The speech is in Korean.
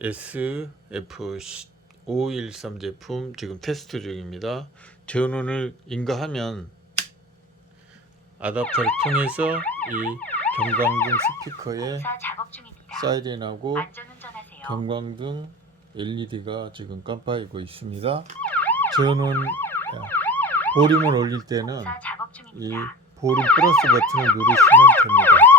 SF513 제품 지금 테스트 중입니다. 전원을 인가하면 아답터를 통해서 이 경광등 스피커에 사이렌하고 경광등 LED가 지금 깜빡이고 있습니다. 전원 볼륨을 올릴 때는 이 볼륨 플러스 버튼을 누르시면 됩니다.